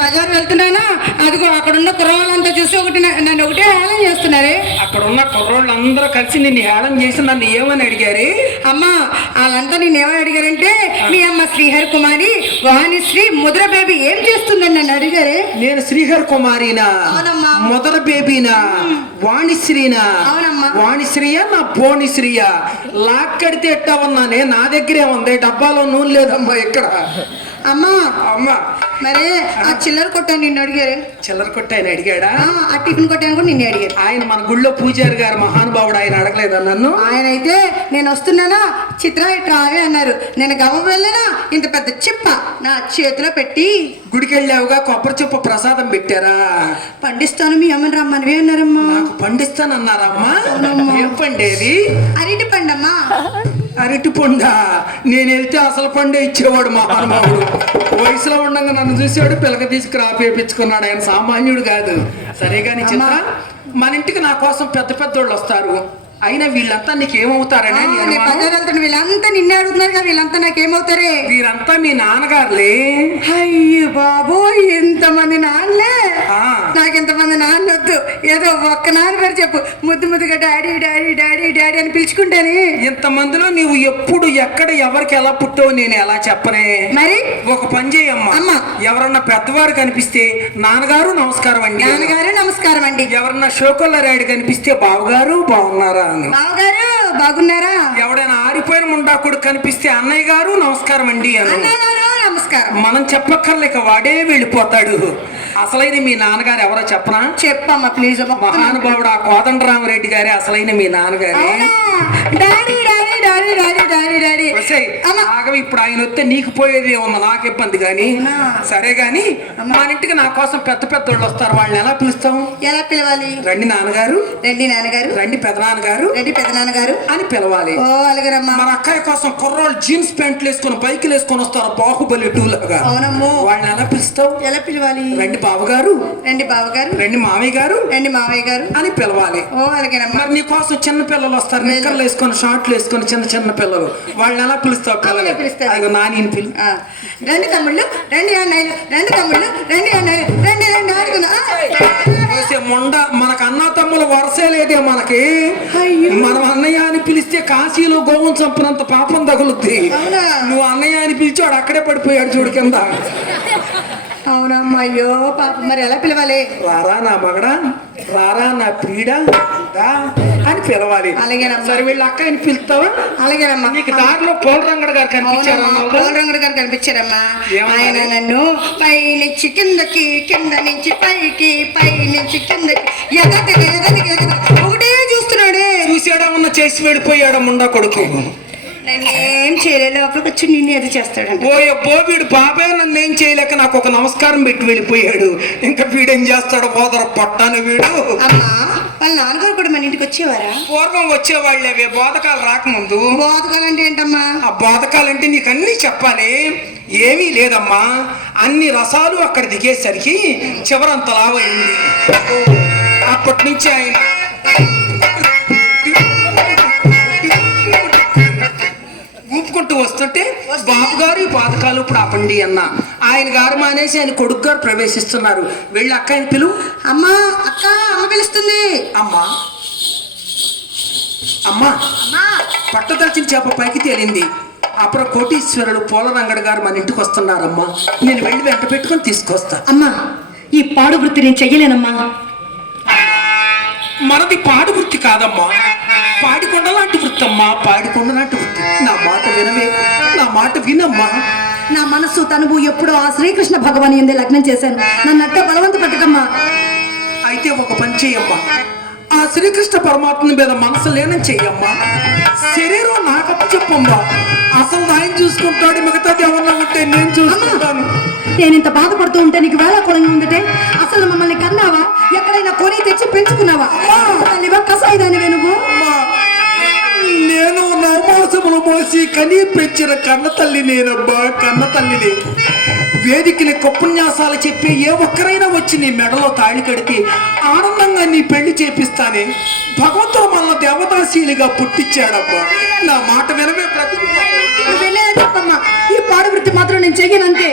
బజార్ వెళ్తున్నానా, అదిగో అక్కడ ఉన్న కుర్రవాళ్ళంతా చూసి నన్ను ఒకటే హేళన చేస్తున్నారే. అక్కడ ఉన్న కుర్రోళ్ళందరూ కలిసి నిన్ను హేళన చేసి నన్ను ఏమని అడిగారు? అమ్మా వాళ్ళంతా నేనేమని అడిగారంటే, మీ అమ్మ శ్రీహరి కుమారి వాణిశ్రీ ముద్ర బేబీ ఏం చేస్తుందని నన్ను అడిగారే. నేను శ్రీహరి కుమారినా, అవునమ్మా. ముద్ర బేబీనా, వాణిశ్రీనా? అవునమ్మా. వాణిశ్రీయా నా పోనిశ్రీయా? లాక్కడితే ఎట్టావన్నానే, నా దగ్గరే ఉంది, డబ్బాలో నూనె లేదమ్మా ఇక్కడ. అమ్మా అమ్మా మరే ఆ చిల్లర కొట్టాను నిన్ను అడిగారు. చిల్లర కొట్టాయని అడిగాడా? ఆ టిఫిన్ కొట్టాను కూడా నిన్ను అడిగారు. ఆయన మన గుళ్ళో పూజారి గారు మహానుభావుడు, ఆయన అడగలేదా నన్ను? ఆయన అయితే నేను వస్తున్నానా చిత్ర ఇట్లా రావే అన్నారు. నేను గవ్వ వెళ్ళినా ఇంత పెద్ద చిప్ప నా చేతిలో పెట్టి, గుడికి వెళ్ళావుగా కొబ్బరి చెప్పు ప్రసాదం పెట్టారా? పండిస్తాను మీ అమ్మని రమ్మనివే అన్నారమ్మా. నాకు పండిస్తానన్నారమ్మా? ఏం పండేది? అరటి పండమ్మా. అరటి పండా? నేను వెళ్తే అసలు పండే ఇచ్చేవాడు మహానుభావుడు. వయసులో ఉండగా నన్ను చూసాడు, పిల్లక తీసి క్రాప్ వేయించుకున్నాడు. ఆయన సామాన్యుడు కాదు. సరే గాని చిత్ర, మన ఇంటికి నా కోసం పెద్ద పెద్దోళ్ళు వస్తారు. అయినా వీళ్ళంతా నీకేమవుతారనే వీళ్ళంతా నిన్నే అడుగుతున్నారు కదా, వీళ్ళంతా నాకేమవుతారే? వీరంతా మీ నాన్నగారులే. అయ్యో బాబో, ఇంతమంది నాన్నలే. నాకింతమంది నాన్న వద్దు, ఏదో ఒక్క నాన్న పేరు చెప్పు. ముద్దు ముద్దుగా డాడీ డాడీ డాడీ డాడీ అని పిలుచుకుంటాను. ఇంతమందిలో నీవు ఎప్పుడు ఎక్కడ ఎవరికి ఎలా పుట్టావు నేను ఎలా చెప్పనే? మరి ఒక పని చేయమ్మా, ఎవరన్నా పెద్దవారు కనిపిస్తే నాన్నగారు నమస్కారం అండి, నాన్నగారు నమస్కారం అండి. ఎవరన్నా షోకొల్లారాయుడు కనిపిస్తే బావగారు బాగున్నారా, బావగారు బాగున్నారా. ఎవడైనా ఆరిపోయిన ముండాకుడు కనిపిస్తే అన్నయ్య గారు నమస్కారం అండి అని. నమస్కారం. మనం చెప్పక్కర్లేక వాడే వెళ్ళిపోతాడు. అసలైన మీ నాన్నగారు ఎవరో చెప్పనా? చెప్పమ్మా ప్లీజ్. మహానుభావుడు ఆ కోదండరామరెడ్డి గారే అసలైన మీ నాన్నగారే. Daddy daddy daddy daddy daddy daddy. ఇప్పుడు ఆయన వస్తే నీకు పోయేది ఏమన్నా, నాకు ఇబ్బంది గాని. సరే గాని మన ఇంటికి నా కోసం పెద్ద పెద్దోళ్ళు వస్తారు, వాళ్ళని ఎలా పిలుస్తాం? ఎలా పిలవాలి? రండి నాన్నగారు, రండి నాన్నగారు, రండి పెదనాన్నగారు, రండి పెదనాన్నగారు అని పిలవాలి. ఓ అలాగేనమ్మా. మన అక్కయ్య కోసం కుర్రోళ్ళు జీన్స్ ప్యాంట్లు వేసుకొని బైకులు వేసుకొని వస్తారు, బాహుబలి 2 లాగా. అవునమ్మో. వాళ్ళని ఎలా పిలుస్తావు? ఎలా పిలవాలి? రండి బావగారు, రండి బావగారు, రండి మామయ్య గారు, రండి మామయ్య గారు అని పిలవాలి. ఓ అలాగేనమ్మా. మరి నీ కోసం చిన్న పిల్లలు వస్తారు, నిక్కర్లు వేసుకొని షార్ట్లు వేసుకొని చిన్న చిన్న పిల్లలు, వాళ్ళని ఎలా పిలుస్తావు? పిల్లలు పిలుస్తారు. నాని పిలు. రండి తమ్ముళ్ళు, రండి అన్నయ్యలు, రండి తమ్ముళ్ళు, రండి అన్నయ్యలు, రండి రండి ఆడుకున్నా. మొండ మనకు అన్న తమ్ముల వరసే లేదే మనకి. మనం అన్నయ్య అని పిలిస్తే కాశీలో గోవం చంపినంత పాపం తగులుద్ది. నువ్వు అన్నయ్య అని పిలిచి వాడు అక్కడే పడిపోయాడు చూడు కింద. అవునమ్మా. అయ్యో పాప, మరి ఎలా పిలవాలి? రారా నా మగడా, రారా నా ప్రియుడా అని పిలవాలి. అలాగేనమ్మా. సరే వీళ్ళ అక్కని పిలుస్తావా? అలాగేనమ్మా. నీకు దారిలో పోలరంగడు గారు కనిపించారు. పోలరంగడు గారు కనిపించారమ్మా. ఆయన నన్ను పై నుంచి కిందకి, కింద నుంచి పైకి, పై నుంచి కిందకి ఎదటికి ఎదటికి ఒకటే చూస్తున్నాడే. చూసాడమన్నా చేసి వెళ్ళిపోయాడు ముండా కొడుకు. ఏం చేయలేదు, లోపలికి వచ్చి నిన్ను ఎదురు చేస్తాడంట. ఓ వీడు బాబాయ్ నన్ను ఏం చేయలేక నాకు ఒక నమస్కారం పెట్టి వెళ్ళిపోయాడు. ఇంకా వీడేం చేస్తాడు పోదర పట్టాను వీడు. అమ్మా వాళ్ళ నాన్నగారు కూడా మన ఇంటికి వచ్చేవారా? పూర్వం వచ్చేవాళ్ళే, బోధకాలు రాకముందు. బోధకాలు అంటే ఏంటమ్మా? ఆ బోధకాలంటే నీకు అన్ని చెప్పాలి. ఏమీ లేదమ్మా, అన్ని రసాలు అక్కడ దిగేసరికి చివరంత లావైంది. అప్పటి నుంచి ఆయన ఊపుకుంటూ వస్తుంటే బాబు గారు ఈ పాతకాలు ఇప్పుడు ఆపండి అన్న. ఆయన గారు మానేసి ఆయన కొడుకు గారు ప్రవేశిస్తున్నారు. వెళ్ళి అక్కని పిలు. అమ్మా అక్క, అమ్మ పిలుస్తుంది. అమ్మా అమ్మా పట్టదలిచిన చేప పైకి తేలింది. అప్పుడు కోటీశ్వరుడు పోలరంగడు గారు మన ఇంటికి వస్తున్నారమ్మా. నేను వెళ్ళి వెంట పెట్టుకొని తీసుకొస్తా. అమ్మా ఈ పాడు వృత్తి నేను చెయ్యలేనమ్మా. మనది పాడు వృత్తి కాదమ్మా, పాడికొండ లాంటి వృత్తి అమ్మా, పాడికొండ లాంటి వృత్తి. నా మాట వినవే, నా మాట వినమ్మా. నా మనస్సు తనువు ఎప్పుడో ఆ శ్రీకృష్ణ భగవాన్ ఎందే లగ్నం చేశాను. నన్ను అట్ట బలవంత పెట్టకమ్మా. అయితే ఒక పని చెయ్యమ్మా, ఆ శ్రీకృష్ణ పరమాత్మ మీద మనసు లేనం చెయ్యమ్మా. శరీరం నాకప్ప చెప్పమ్మా. అసలు ఆయన చూసుకుంటాడు, మిగతాది ఎవరన్నా ఉంటే నేను చూసుకుంటాను. నేను ఇంత బాధపడుతూ ఉంటే నీకు వేళాకులంగా ఉందిటే. అసలు మమ్మల్ని కన్నావా? ఎక్కడైనా కొని తెచ్చి పెంచుకున్నావా? కసాయిదానివే నువ్వు. నేను నవమాసములు మోసి కనీ పెంచిన కన్న తల్లి నేనబ్బా, కన్న తల్లిని. వేదికని ఉపన్యాసాలు చెప్పి ఏ ఒక్కరైనా వచ్చి నీ మెడలో తాళి కడితే ఆనందంగా నీ పెళ్లి చేపిస్తానే. భగవంతుడు మన దేవదాశీలిగా పుట్టించాడబ్బా. నా మాట వినవే. ప్రతి ఈ పాడు వృత్తి మాత్రం నేను చెయ్యనంతే.